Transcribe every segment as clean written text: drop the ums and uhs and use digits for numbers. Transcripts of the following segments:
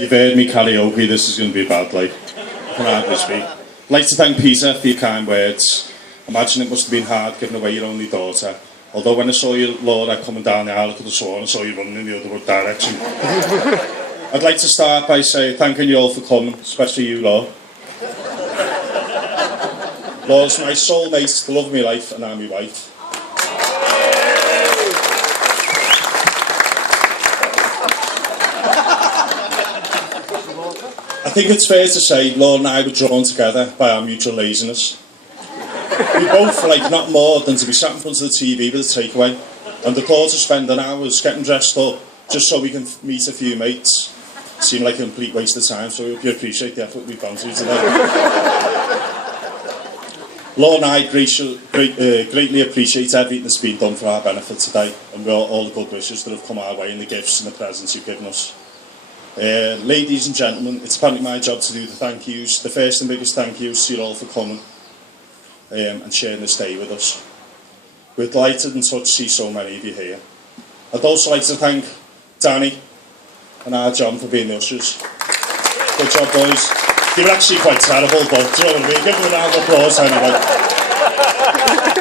You've heard me karaoke, this is going to be bad, like, I can hardly speak. I'd like to thank Peter for your kind words. Imagine it must have been hard giving away your only daughter. Although when I saw you, Laura, coming down the aisle, I could have sworn I saw you running in the other direction. I'd like to start by saying thanking you all for coming, especially you, Laura. Laura's my soulmate, the love of my life, and I'm my wife. I think it's fair to say Laura and I were drawn together by our mutual laziness. We both like not more than to be sat in front of the TV with a takeaway, and the thought of spending hours getting dressed up just so we can meet a few mates seemed like a complete waste of time, so I hope you appreciate the effort we've gone through today. Laura and I greatly appreciate everything that's been done for our benefit today, and all the good wishes that have come our way and the gifts and the presents you've given us. Ladies and gentlemen, it's apparently my job to do the thank yous. The first and biggest thank yous to you all for coming and sharing this day with us. We're delighted and touched to see so many of you here. I'd also like to thank Danny and our John for being the ushers. Good job, boys. You were actually quite terrible, but do you know what I mean? Give them a round of applause anyway.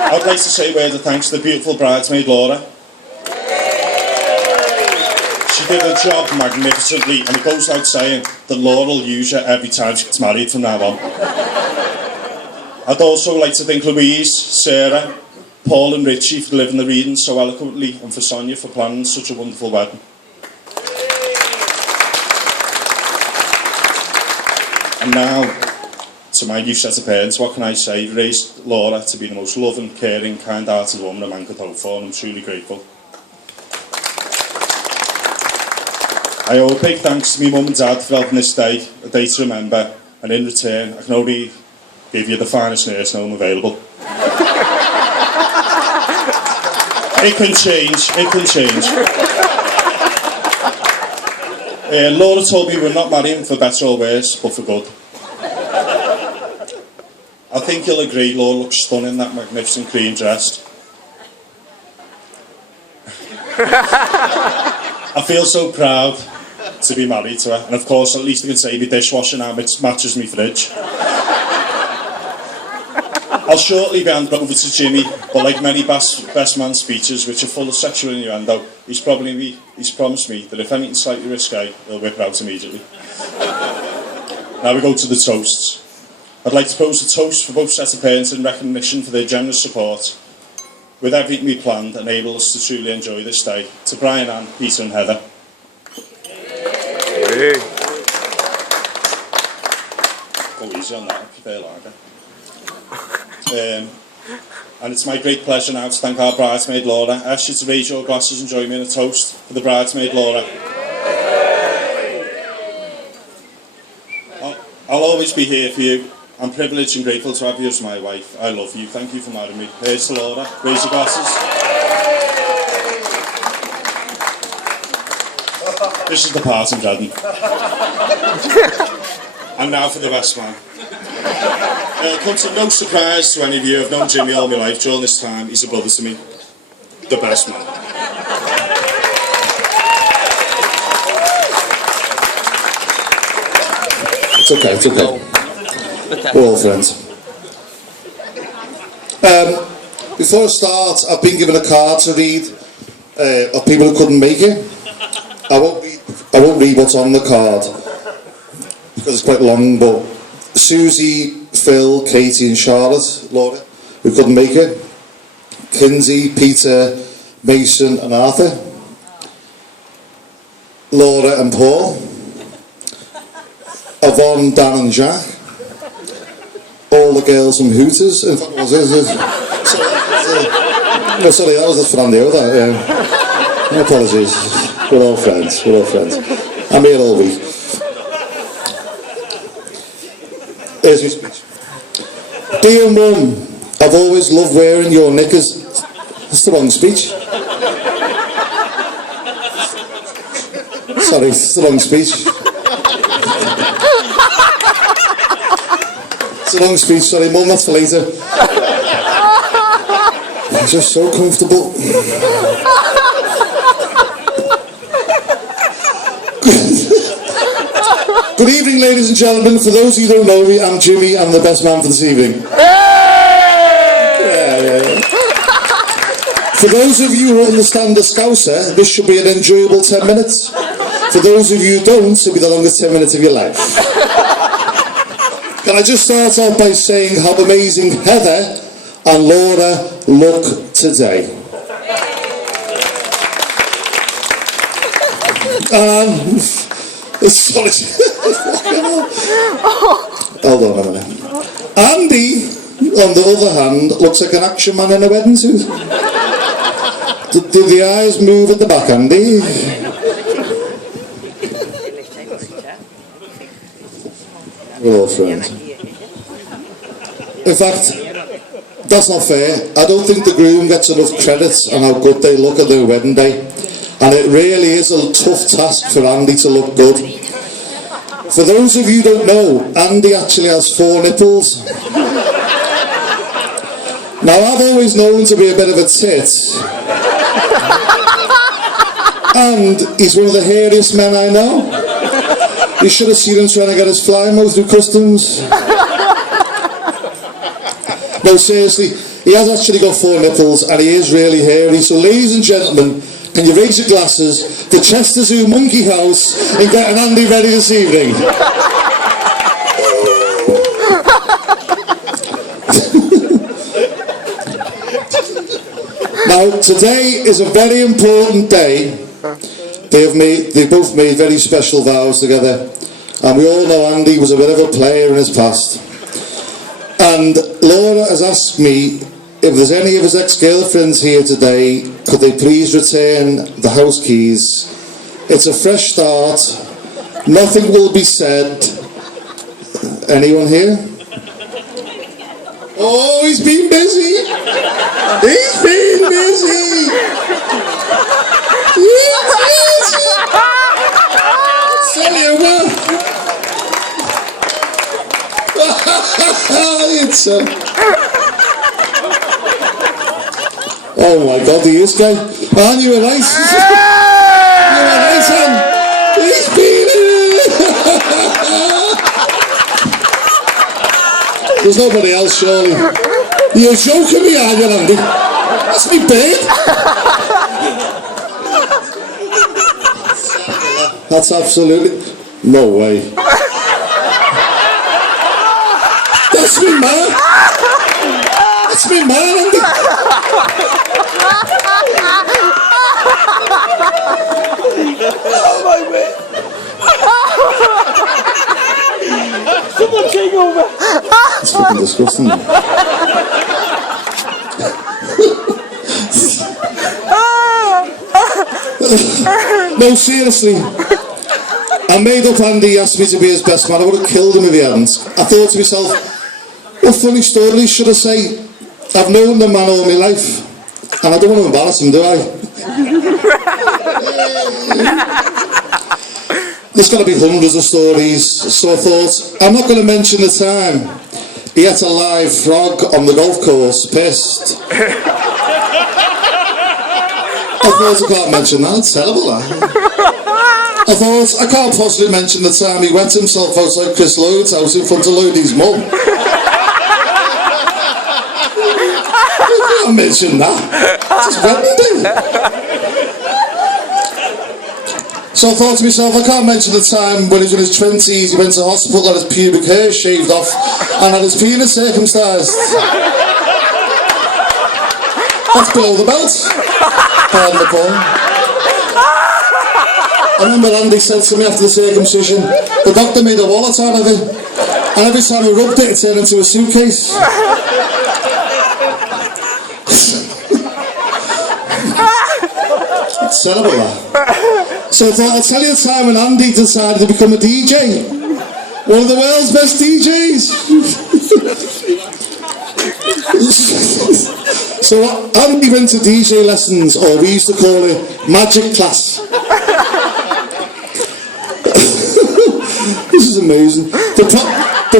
I'd like to say a word of thanks to the beautiful bridesmaid Laura. She did her job magnificently, and it goes without saying that Laura will use her every time she gets married from now on. I'd also like to thank Louise, Sarah, Paul and Richie for delivering the readings so eloquently, and for Sonia for planning such a wonderful wedding. And now, to my new set of parents, what can I say? You've raised Laura to be the most loving, caring, kind-hearted woman a man could hope for, and I'm truly grateful. I owe a big thanks to my mum and dad for helping this day a day to remember, and in return, I can only give you the finest nursing home available. It can change, it can change. Laura told me we're not marrying for better or worse, but for good. I think you'll agree, Laura looks stunning in that magnificent cream dress. I feel so proud to be married to her, and of course at least I can say my dishwasher now matches my fridge. I'll shortly be handed over to Jimmy, but like many best man speeches which are full of sexual innuendo, he's promised me that if anything's slightly risque, he'll whip it out immediately. Now we go to the toasts. I'd like to pose a toast for both sets of parents in recognition for their generous support. With everything we planned, enable us to truly enjoy this day. To Brian, Anne, Peter and Heather. Hey. Go easy on that, I prefer lager. And it's my great pleasure now to thank our bridesmaid Laura. I ask you to raise your glasses and join me in a toast for the bridesmaid Laura. I'll always be here for you. I'm privileged and grateful to have you as my wife. I love you. Thank you for marrying me. Here's to Laura. Raise your glasses. This is the part I'm dreading. And now for the best man. Come to no surprise to any of you, I've known Jimmy all my life. During this time, he's a brother to me. The best man. It's okay, it's okay. We're all friends. Before I start, I've been given a card to read of people who couldn't make it. I won't read what's on the card because it's quite long, but Susie, Phil, Katie and Charlotte, Laura, who couldn't make it. Kinsey, Peter, Mason and Arthur. Laura and Paul. Yvonne, Dan and Jack. All the girls from Hooters. In fact, sorry, that was Fernando. My apologies. We're all friends. We're all friends. I'm here all week. Here's my speech. Dear Mum, I've always loved wearing your knickers. That's the wrong speech. Sorry, it's the wrong speech. It's a long speech, sorry Mum, that's for later. I'm just so comfortable. evening, ladies and gentlemen. For those of you who don't know me, I'm Jimmy. I'm the best man for this evening. Yeah. For those of you who understand the Scouser, this should be an enjoyable 10 minutes. For those of you who don't, it'll be the longest 10 minutes of your life. Can I just start off by saying how amazing Heather and Laura look today. Sorry. Hold on a minute. Andy, on the other hand, looks like an action man in a wedding suit. Did the eyes move at the back, Andy? We're all friends. In fact, that's not fair. I don't think the groom gets enough credit on how good they look at their wedding day. And it really is a tough task for Andy to look good. For those of you who don't know, Andy actually has 4 nipples. Now, I've always known to be a bit of a tit. And he's one of the hairiest men I know. You should have seen him trying to get his fly mouth through customs. No, seriously, he has actually got 4 nipples and he is really hairy. So, ladies and gentlemen, can you raise your glasses for Chester Zoo Monkey House and getting Andy ready this evening? Now, today is a very important day. They both made very special vows together. And we all know Andy was a bit of a player in his past. And Laura has asked me if there's any of his ex-girlfriends here today, could they please return the house keys? It's a fresh start. Nothing will be said. Anyone here? Oh, he's been busy. He's been busy. He's busy. Tell you what. It's oh my God, he is gay. Man, you were nice. You were nice, man. He's been. There's nobody else, surely. You're joking me, are you, Andy? That's me big. That's absolutely no way. That's me, man. That's me, man, Andy. Oh my God! Someone take over. It's fucking disgusting. No, seriously. I made up Andy asked me to be his best man. I would have killed him if he hadn't. I thought to myself, what funny story should I say? I've known the man all my life. And I don't want to embarrass him, do I? There's got to be hundreds of stories. So I thought, I'm not going to mention the time he ate a live frog on the golf course, pissed. I thought I can't mention that, it's terrible that. I thought I can't possibly mention the time he wet himself outside Chris Lloyd's house in front of Lloydie's mum. I can't mention that. It's Wednesday. So I thought to myself, I can't mention the time when he was in his 20s, he went to hospital, had his pubic hair shaved off and had his penis circumcised. That's below the belt. Pardon the pun. I remember Andy said to me after the circumcision, the doctor made a wallet out of it, and every time he rubbed it, it turned into a suitcase. It's terrible, that. So I thought, I'll tell you the time when Andy decided to become a DJ. One of the world's best DJs. So Andy went to DJ lessons, or we used to call it magic class. This is amazing. The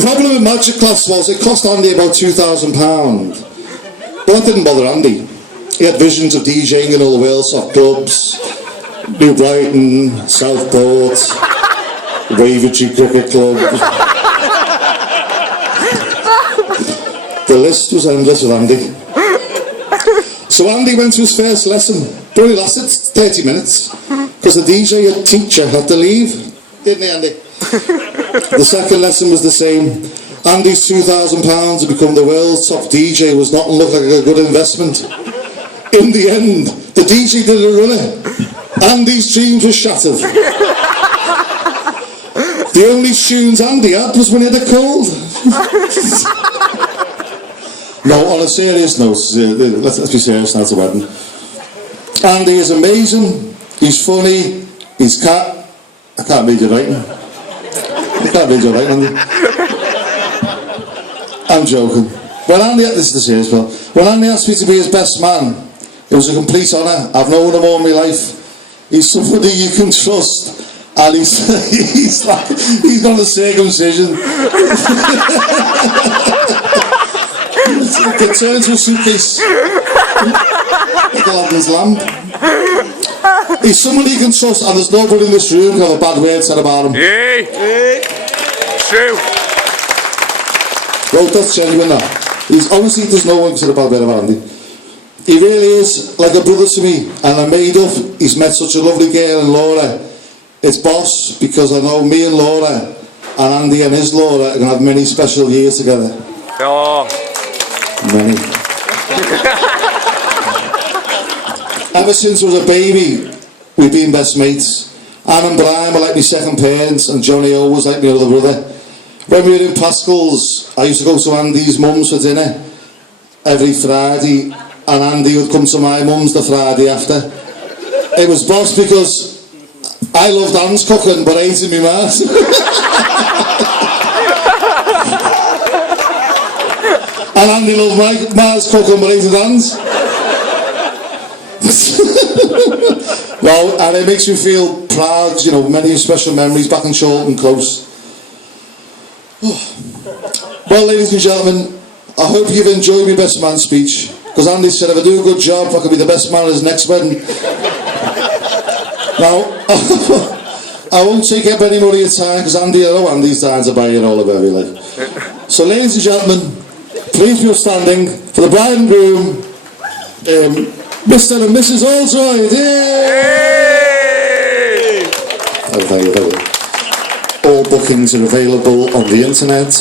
problem with magic class was it cost Andy about £2,000. But that didn't bother Andy. He had visions of DJing in all the world's soft clubs, New Brighton, Southport, Wavertree Cricket Club. The list was endless with Andy. So Andy went to his first lesson, but only lasted 30 minutes, because the DJ and teacher had to leave, didn't he, Andy? The second lesson was the same. Andy's £2,000 to become the world's top DJ was not look like a good investment. In the end, the DJ didn't run it. Andy's dreams were shattered. The only tunes Andy had was when he had a cold. No, on a serious note, let's be serious now, it's a wedding. Andy is amazing, he's funny, he's I can't read your writing. I can't read your writing, Andy. I'm joking. When Andy, this is the serious part, when Andy asked me to be his best man, it was a complete honour. I've known him all my life. He's somebody you can trust, and he's got a circumcision. It turns to a suitcase like Aladdin's lamp. He's somebody you can trust, and there's nobody in this room who have a bad word said about him. True. Well, that's genuine now. Honestly, there's no one who said a bad word about Andy. He really is like a brother to me, and I made up he's met such a lovely girl in Laura. It's boss, because I know me and Laura, and Andy and his Laura are going to have many special years together. Oh. Many. Ever since I was a baby, we've been best mates. Anne and Brian were like my second parents, and Johnny O was like my older brother. When we were in Pascal's, I used to go to Andy's mum's for dinner every Friday, and Andy would come to my mum's the Friday after. It was boss because I loved Anne's cooking, but I hated me ma's. And Andy loved my ma's cooking, but hated Anne's. Well, and it makes me feel proud, you know, many special memories back in Chorlton Close. Well, ladies and gentlemen, I hope you've enjoyed my best man speech, because Andy said if I do a good job, I could be the best man at his next wedding. Now, I won't take up any more of your time, because Andy, I know Andy's dying to buy you all of every life. So, ladies and gentlemen, please be upstanding for the bride and groom, Mr. and Mrs. Aldroyd. Yay! Oh, thank you. All bookings are available on the internet.